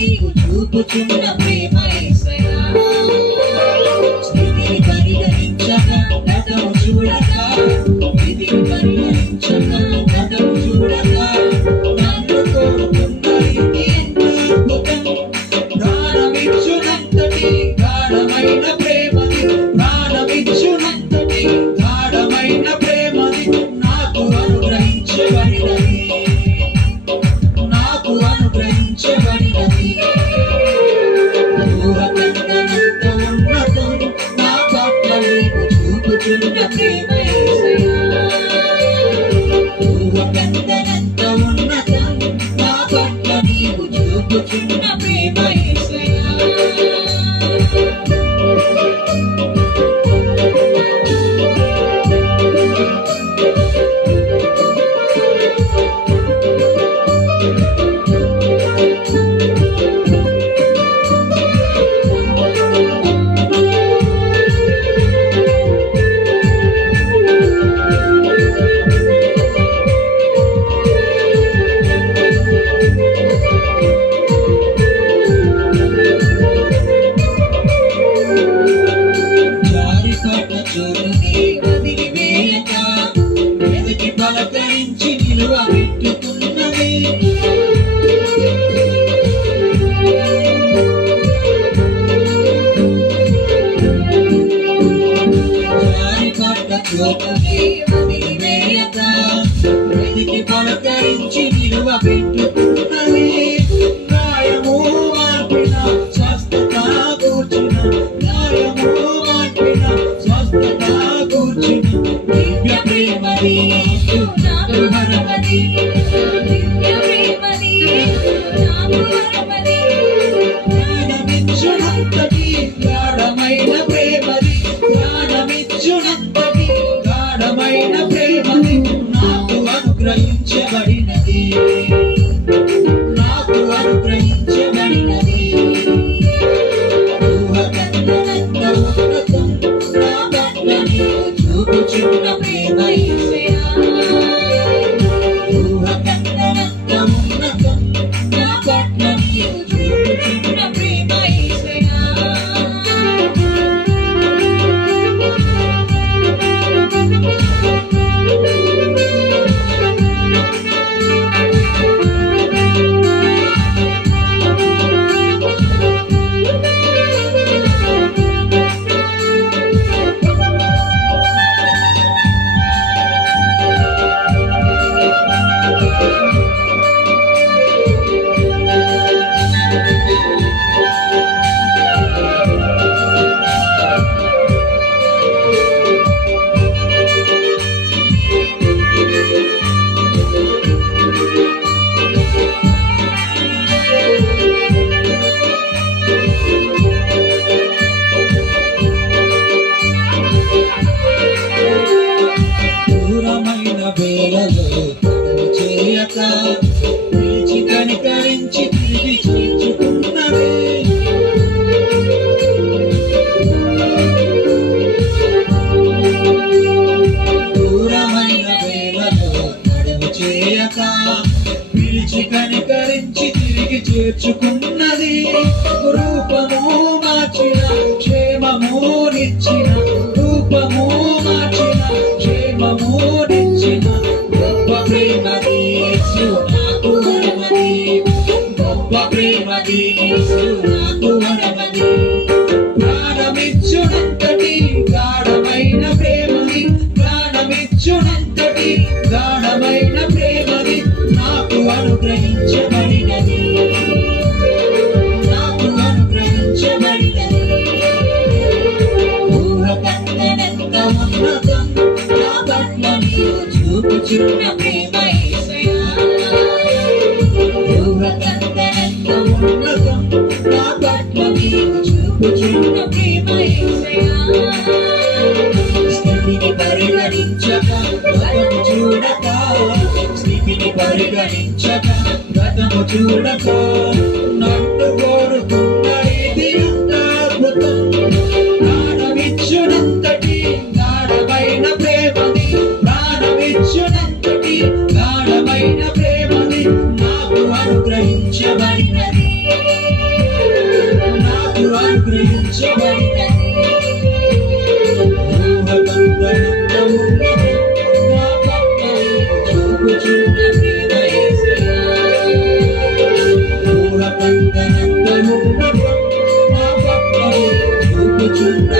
నీవు చూపుచున్న ప్రేమ యేసయ్యా స్థితిని పరిగణించక గతము చూడక విధిని పరిగణించక గతము చూడక నన్ను కోరుతున్నది ఎంత అద్భుతం ప్రాణమిచ్చునంతటి గాఢమైన ప్రేమది ప్రాణమిచ్చునంతటి గాఢమైన ప్రేమది నాకు అనుగ్రహించబడినది నాకు అనుగ్రహించబడినది ఊహకందనంత ఉన్నతం నా పట్ల నీవు చూపుచున్న ప్రేమ యేసయ్యా ఊహకందనంత ఉన్నతం నా పట్ల నీవు చూపుచున్న ప్రేమ యేసయ్యా పలకరించి నిలువ పెట్టుకున్నది జారిపడ్డ చోటుని వదిలివేయక వెతికి పలకరించి నిలువ పెట్టుకున్నది గాయము మార్పిన స్వస్థత కూర్చున్న గాయము మార్పిన స్వస్థత కూర్చున్న దివ్య ప్రేమది నాకు వరమది దివ్య ప్రేమది నాకు వరమది ప్రాణమిచ్చునంతటి గాఢమైన ప్రేమది ప్రాణమిచ్చునంతటి గాఢమైన ప్రేమది నాకు అనుగ్రహించబడినది నాకు అనుగ్రహించబడినది ఊహకందనంత ఉన్నతం నా పట్ల నీవు చూపుచున్న ప్రేమ యేసయ్యా ఊహకందనంత ఉన్నతం నా పట్ల నీవు చూపుచున్న ప్రేమ యేసయ్యా దూరమైన వేళలో తడవు చేయక పిలిచి కనికరించి తిరిగి చేర్చుకున్నది దూరమైన వేళలో తడవు చేయక పిలిచి కనికరించి తిరిగి చేర్చుకున్నది రూపము మార్చిన క్షేమము నిచ్చిన రూపము మార్చిన క్షేమము నిచ్చిన గొప్ప ప్రేమది యేసు నాకు వరమది గొప్ప ప్రేమది యేసు నాకు వరమది ప్రాణమిచ్చునంతటి గాఢమైన ప్రేమది ప్రాణమిచ్చునంతటి గాఢమైన ప్రేమది నాకు అనుగ్రహించబడినది నాకు అనుగ్రహించబడినది ఊహకందనంత ఉన్నతం నా పట్ల నీవు చూపుచున్న ప్రేమ యేసయ్యా ఊహకందనంత ఉన్నతం నా పట్ల నీవు చూపుచున్న ప్రేమ యేసయ్యా స్థితిని పరిగణించక గతము చూడక స్థితిని పరిగణించక గతము చూడక నన్ను కోరుతున్నది ఎంత అద్భుతం ప్రాణమిచ్చునంతటి గాఢమైన ప్రేమది ప్రాణమిచ్చునంతటి గాఢమైన ప్రేమది నాకు అనుగ్రహించబడినది ఉన్న